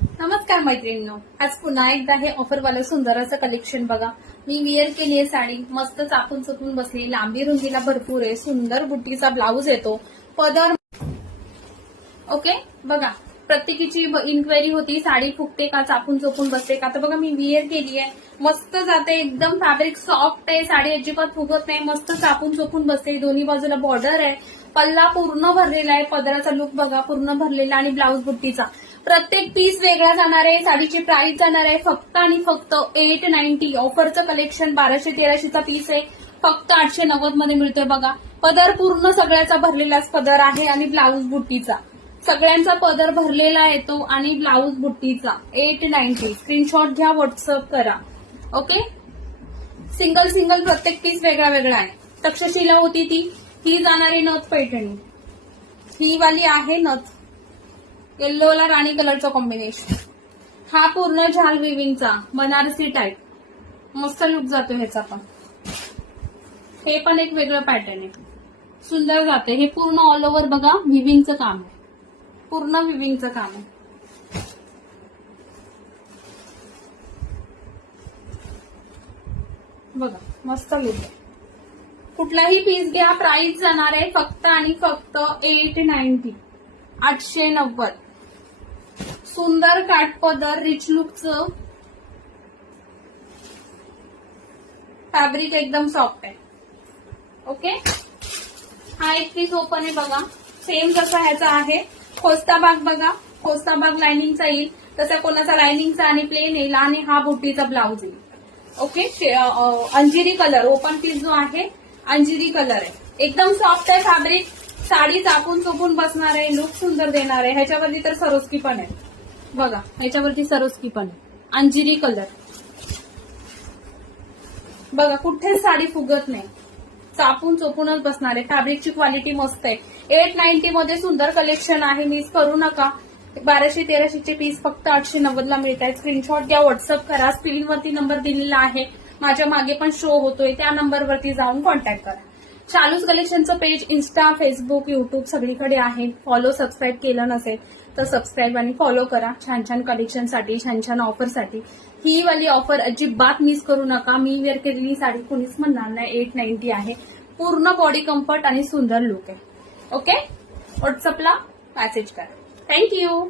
नमस्कार मैत्रिणींनो, आज पुन्हा एकदा हे ऑफरवालं सुंदर असं कलेक्शन बघा. मी विअर केली आहे साडी, मस्त चापून चुकून बसली, लांबी रुंदीला भरपूर आहे, सुंदर बुट्टीचा ब्लाऊज येतो, पदर. ओके बघा, प्रत्येकीची इन्क्वायरी होती साडी फुगते का, चापून चुकून बसते का. तर बघा मी विअर केली आहे, मस्त जाते, एकदम फॅब्रिक सॉफ्ट आहे, साडी अजिबात फुगत नाही, मस्त चापून चुकून बसते. दोन्ही बाजूला बॉर्डर आहे, पल्ला पूर्ण भरलेला आहे, पदराचा लुक बघा पूर्ण भरलेला आणि ब्लाऊज बुट्टीचा. प्रत्येक पीस वेगळा जाणार आहे. साडीची प्राइस जाणार आहे फक्त आणि फक्त 890. ऑफरचं कलेक्शन 1200-1300चा पीस आहे, फक्त 890 मध्ये मिळतोय बघा. पदर पूर्ण सगळ्याचा भरलेलाच पदर आहे आणि ब्लाऊज बुट्टीचा सगळ्यांचा पदर भरलेला येतो आणि ब्लाऊज बुट्टीचा 890. स्क्रीनशॉट घ्या, व्हॉट्सअप करा. ओके, सिंगल सिंगल प्रत्येक पीस वेगळा वेगळा आहे. तक्षशिला होती ती, ही जाणारी नथ पैठणी, ही वाली आहे नथ येल्लोला राणी कलरचं कॉम्बिनेशन. हा पूर्ण झाल विविंगचा बनारसी टाईप, मस्त लुक जातो ह्याचा पण. हे पण एक वेगळं पॅटर्न आहे, सुंदर जाते. हे पूर्ण ऑल ओव्हर बघा विविंगचं काम आहे, पूर्ण विविंगचं काम आहे. बघा मस्त लुक आहे. कुठलाही पीस घ्या, प्राइस जाणार आहे फक्त आणि फक्त 890. 890. सुंदर काठपदर, रिच लुकचं फॅब्रिक, एकदम सॉफ्ट आहे. ओके, हा एक पीस ओपन आहे बघा, सेम जसा ह्याचा आहे. खोस्ता भाग बघा, खोस्ता भाग लाइनिंगचा येईल, तसा कोणाचा लाइनिंगचा आणि प्लेन येईल आणि हा बुट्टीचा ब्लाऊज येईल. ओके, अंजिरी कलर ओपन पीस जो आहे अंजिरी कलर आहे, एकदम सॉफ्ट आहे फॅब्रिक. साडी चापून चोपून बसणार आहे, लुक सुंदर देणार आहे. ह्याच्यावरती तर सरोस्की पण आहे बघा, ह्याच्यावरती सरोस्की पण आहे, अंजिरी कलर बघा. कुठेच साडी फुगत नाही, चापून चोपूनच बसणार आहे. फॅब्रिकची क्वालिटी मस्त आहे. 890 मध्ये सुंदर कलेक्शन आहे, मिस करू नका. 1200-1300चे पीस फक्त 890 ला मिळत आहेत. स्क्रीनशॉट घ्या, व्हॉट्सअप करा. स्क्रीनवरती नंबर दिलेला आहे, माझ्या मागे पण शो होतोय, त्या नंबरवरती जाऊन कॉन्टॅक्ट करा. चालूच कलेक्शनचं पेज इंस्टा, फेसबुक, युट्यूब सगळीकडे आहे. फॉलो, सबस्क्राईब केलं नसेल तर सबस्क्राईब आणि फॉलो करा. छान छान कलेक्शनसाठी, छान छान ऑफरसाठी. ही वाली ऑफर अजिबात मिस करू नका. मी वेअर केलेली साडी कोणीच म्हणणार नाही. 890 आहे, पूर्ण बॉडी कम्फर्ट आणि सुंदर लुक आहे. ओके, व्हॉट्सअपला मेसेज करा. थँक्यू.